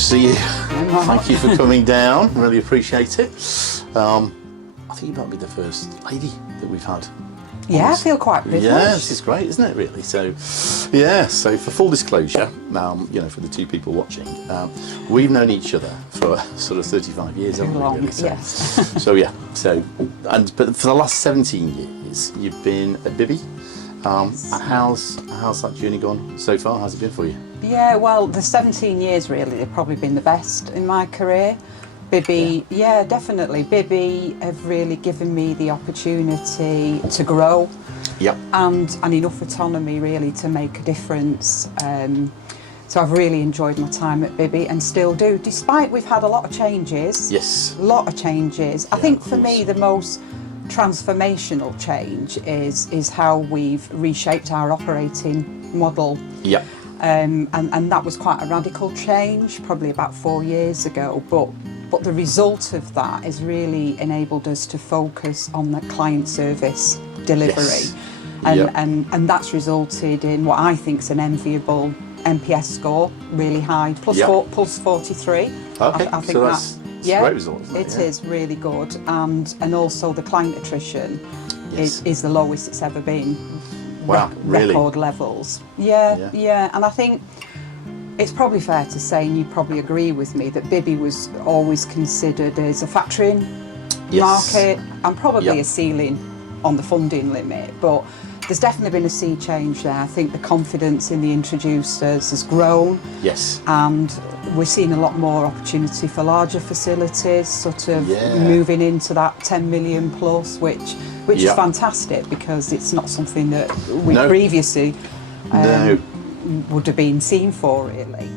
to see you. Thank you for coming down. Really appreciate it. I think you might be the first lady that we've had. Yeah, I feel quite privileged. Yeah, this is great, isn't it, really? So, yeah, so for full disclosure, you know, for the two people watching, we've known each other for sort of 35 years, haven't we? Really? So, Yes. so, yeah, but for the last 17 years, you've been at Bibby. And how's that journey gone so far? How's it been for you? Yeah, well, the 17 years really have probably been the best in my career. Bibby, yeah, definitely. Bibby have really given me the opportunity to grow. Yep. And enough autonomy really to make a difference. So I've really enjoyed my time at Bibby and still do, despite we've had a lot of changes. Yes. A lot of changes. Yeah, I think for me the most transformational change is how we've reshaped our operating model. Yep. And that was quite a radical change, probably about 4 years ago. But the result of that has really enabled us to focus on the client service delivery. Yes. And that's resulted in what I think is an enviable NPS score, really high, plus 43. Okay, I think so that's a great result, isn't it? It is really good. And also the client attrition is the lowest it's ever been. Wow, really? Record levels. Yeah. And I think it's probably fair to say, and you probably agree with me, that Bibby was always considered as a factoring market and probably a ceiling on the funding limit. But there's definitely been a sea change there. I think the confidence in the introducers has grown. Yes. And we're seeing a lot more opportunity for larger facilities, sort of moving into that 10 million plus, which is fantastic because it's not something that we previously would have been seen for, really.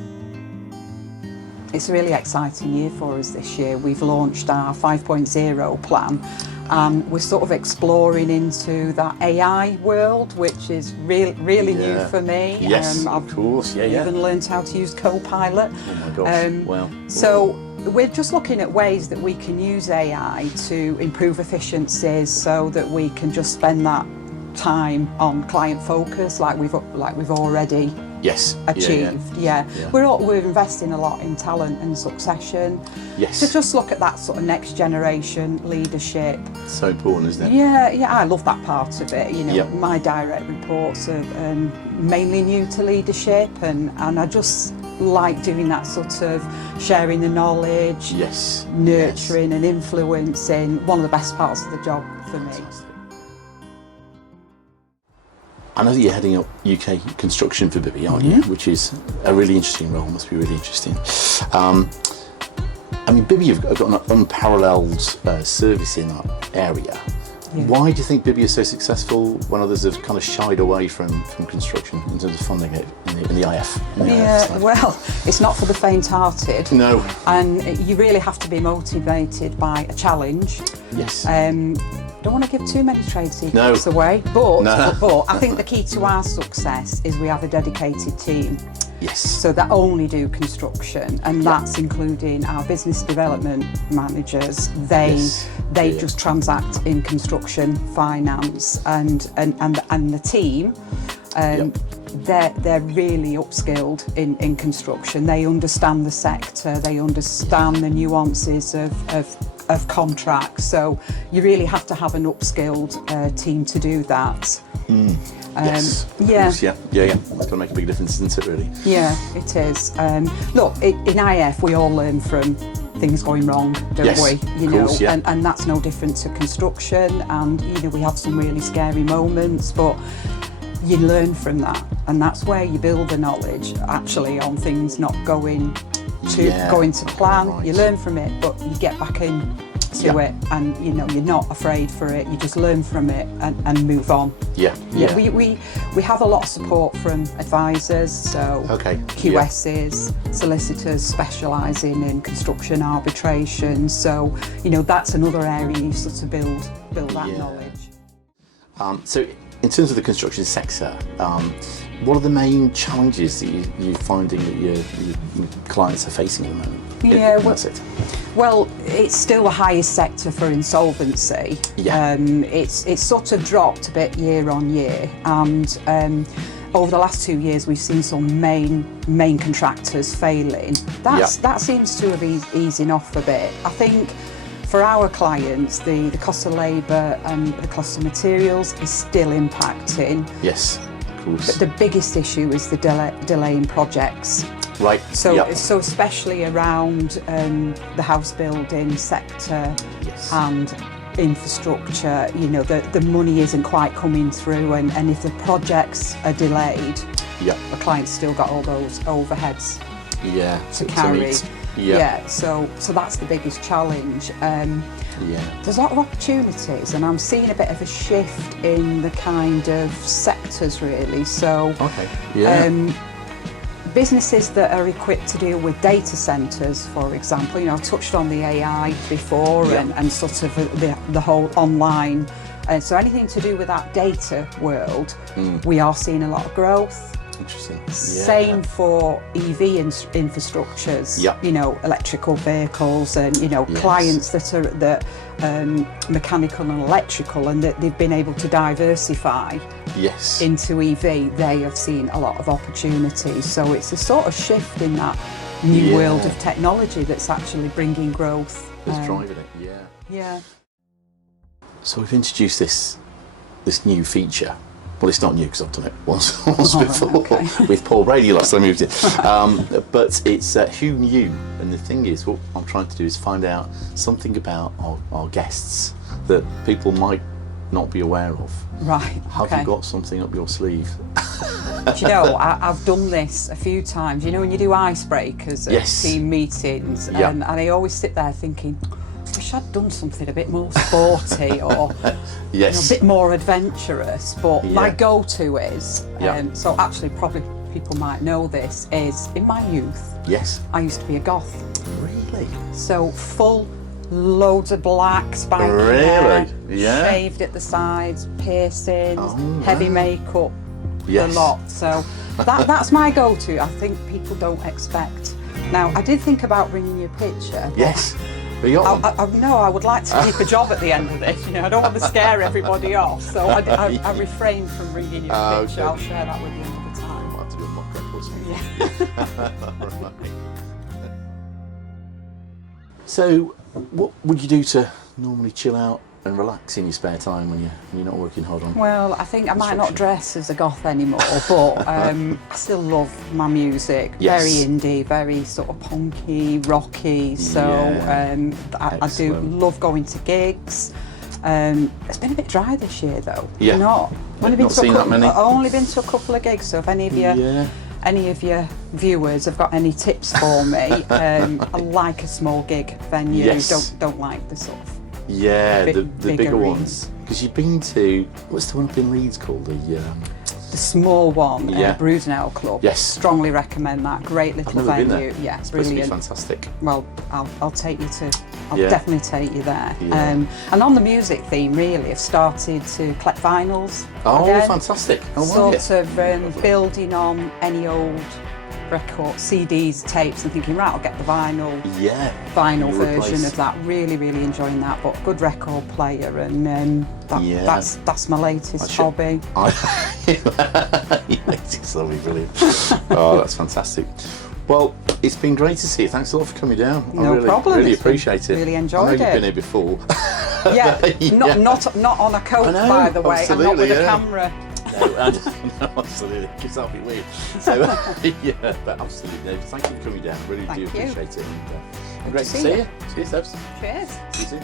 It's a really exciting year for us this year. We've launched our 5.0 plan and we're sort of exploring into that AI world, which is really new for me. Yes, I've of course, even learned how to use Copilot. Oh my gosh, wow. So we're just looking at ways that we can use AI to improve efficiencies so that we can just spend that time on client focus like we've already achieved. We're investing a lot in talent and succession to just look at that sort of next generation leadership. So important, isn't it? Yeah, I love that part of it. You know, my direct reports are mainly new to leadership, and I just like doing that sort of sharing the knowledge, nurturing and influencing. One of the best parts of the job for me. I know that you're heading up UK construction for Bibby, aren't you? Which is a really interesting role, must be really interesting. I mean, Bibby have got an unparalleled service in that area. Why do you think Bibby is so successful when others have kind of shied away from construction in terms of funding it in the IF? Well, it's not for the faint-hearted. No. And you really have to be motivated by a challenge. Yes. Don't want to give too many trade secrets away, but I think the key to our success is we have a dedicated team. Yes. So that only do construction, and that's including our business development managers. They just transact in construction, finance, and the team. They're really upskilled in construction. They understand the sector. They understand the nuances of contracts. So you really have to have an upskilled team to do that. Yes. That's going to make a big difference, isn't it, really? Yeah, it is. Look, in IF we all learn from things going wrong, don't we? You know, and that's no different to construction. And you know, we have some really scary moments, but you learn from that, and that's where you build the knowledge actually on things not going to plan. Right. You learn from it, but you get back in to it, and you know, you're not afraid for it. You just learn from it and move on. We have a lot of support from advisors, so QSs, solicitors specialising in construction arbitration. So you know, that's another area you sort of build that knowledge. So in terms of the construction sector, what are the main challenges that you're finding that your clients are facing at the moment? Well, it's still the highest sector for insolvency. It's sort of dropped a bit year on year, and over the last 2 years, we've seen some main contractors failing. That seems to have easing off a bit. I think for our clients, the cost of labour and the cost of materials is still impacting. Yes, of course. But the biggest issue is the delay in projects. Right. So especially around the house building sector and infrastructure, you know, the money isn't quite coming through, and if the projects are delayed, the client's still got all those overheads to carry. So that's the biggest challenge. There's a lot of opportunities, and I'm seeing a bit of a shift in the kind of sectors really. So businesses that are equipped to deal with data centres, for example, you know, I've touched on the AI before and sort of the whole online. So anything to do with that data world, we are seeing a lot of growth. Interesting. Same for EV infrastructures, you know, electrical vehicles, and, you know, clients that are mechanical and electrical, and that they've been able to diversify into EV. They have seen a lot of opportunities. So it's a sort of shift in that new world of technology that's actually bringing growth. It's driving it, Yeah. So we've introduced this new feature. Well, it's not new because I've done it once before with Paul Brady last time I moved it. But it's Who Knew? And the thing is, what I'm trying to do is find out something about our guests that people might not be aware of. Right. Have you got something up your sleeve? Do you know, I've done this a few times. You know, when you do icebreakers at team meetings, and I always sit there thinking, I wish I'd done something a bit more sporty or you know, a bit more adventurous. But my go-to is, so actually probably people might know this, is in my youth, I used to be a goth. Really? So full loads of black, spiky hair, shaved at the sides, piercings, heavy makeup, a lot. So that's my go-to. I think people don't expect. Now, I did think about bringing you a picture. I would like to keep a job at the end of this. You know, I don't want to scare everybody off, so I refrain from bringing you a picture. I'll share that with you another time. I might have to do a mock record. Right. So, what would you do to normally chill out and relax in your spare time when you're not working hard on? Well, I think I might not dress as a goth anymore, but I still love my music. Very indie, very sort of punky, rocky. So I do love going to gigs. It's been a bit dry this year, though. I've only been to a couple of gigs. So if any of your viewers have got any tips for me, I like a small gig venue. Don't like the sort of the bigger ones. Because you've been to, what's the one up in Leeds called? The small one, Brudenell Club. Yes. Strongly recommend that. Great little venue. Been there. Yeah, it's brilliant. Fantastic. Well, I'll take you to. I'll definitely take you there. And on the music theme, really, I've started to collect vinyls. Oh, fantastic! Sort of building on any old record, CDs, tapes, and thinking, right, I'll get the vinyl version of that. Really, really enjoying that. But good record player, and that's my latest hobby. Latest hobby, brilliant. Oh, that's fantastic. Well, it's been great to see you. Thanks a lot for coming down. No problem. Really appreciate it. Really enjoyed it. I know you've been here before. Not on a coat, by the way. I'm not with a camera. No, absolutely, because that'll be weird. So, but absolutely. No, thank you for coming down. Really do appreciate it. And great to see you. Cheers, Debs. Cheers. See you soon.